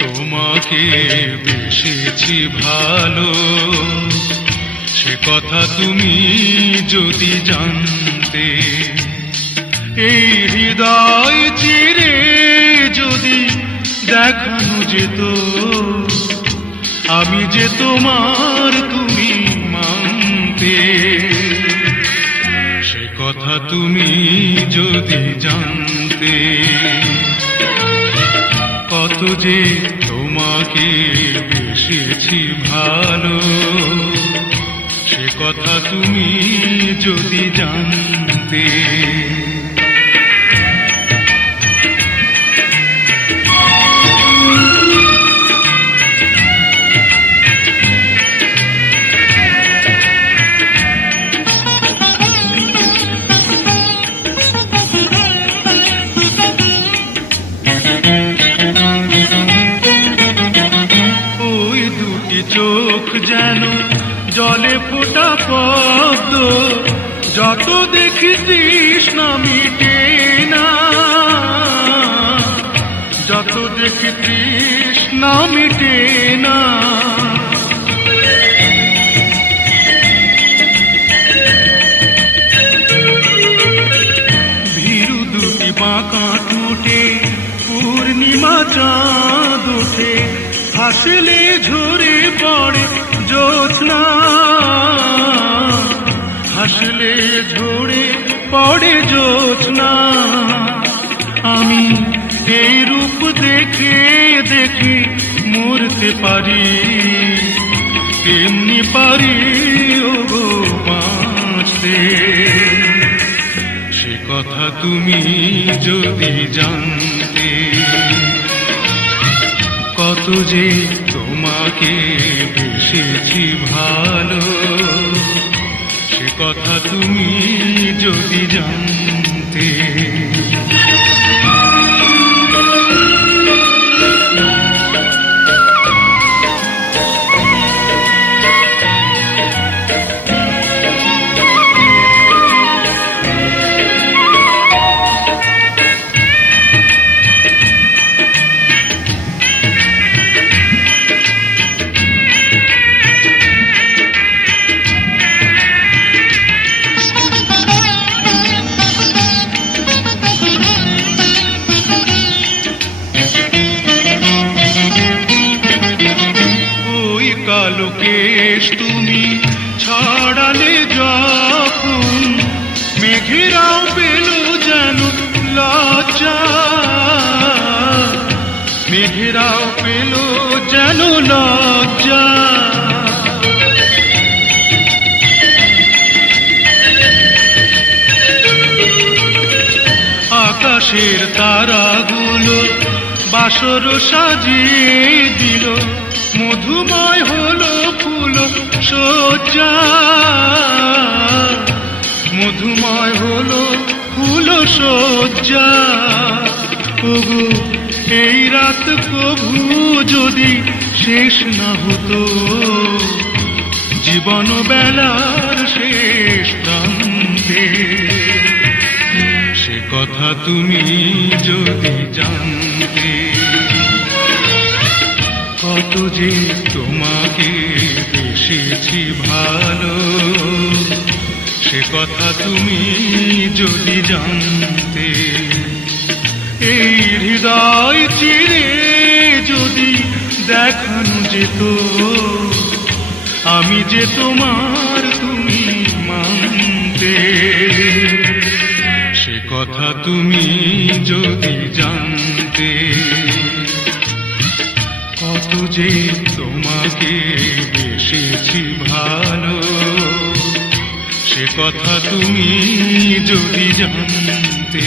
তোমাকে বেসেছি ভালো, সে কথা তুমি যদি জানতে। এই হৃদয় চিরে যদি দেখানো যেত আমি যে তোমার তুমি মানতে, সে কথা তুমি যদি জানতে। কত যে তোমাকে বেসেছি ভালো, সে কথা তুমি যদি জানতে। চোখ যেন জলে ফোটা পদ্ম, যত দেখি তৃষ্ণা মিটে না, যত দেখি তৃষ্ণা মিটে না। ভীরু দুটি বাঁকা টুটে পূর্ণিমা চাঁদ ওঠে, হাসলে ঝরে পড়ে জ্যোৎস্না, হাসলে ঝরে পড়ে জ্যোৎস্না। আমি এই রূপ দেখে দেখে মরতে পারি, তেমনি পারি ওগো বাঁচতে। সে কথা তুমি যদি জানতে। কত যে তোমাকে বেসেছি ভালো, সে কথা তুমি যদি জানতে। কালো কেশ তুমি ছড়ালে যখন, মেঘেরাও পেল যেন লজ্জা, মেঘেরাও পেল যেন লজ্জা। আকাশের তারাগুলো বাসর সাজিয়ে দিল, মধুময় হলো ফুল সজ্জা, মধুময় হলো ফুল সজ্জা। ওগো এই রাত প্রভু যদি শেষ না হতো, জীবন বেলার শেষ প্রান্তে, সে কথা তুমি যদি জানতে। কত যে তোমাকে বেসেছি ভালো, সে কথা তুমি যদি জানতে। এই হৃদয় চিরে যদি দেখানো যেত আমি যে তোমার তুমি মানতে, সে কথা তুমি যদি জানতে। কত যে তোমাকে বেসেছি ভালো, সে কথা তুমি যদি জানতে।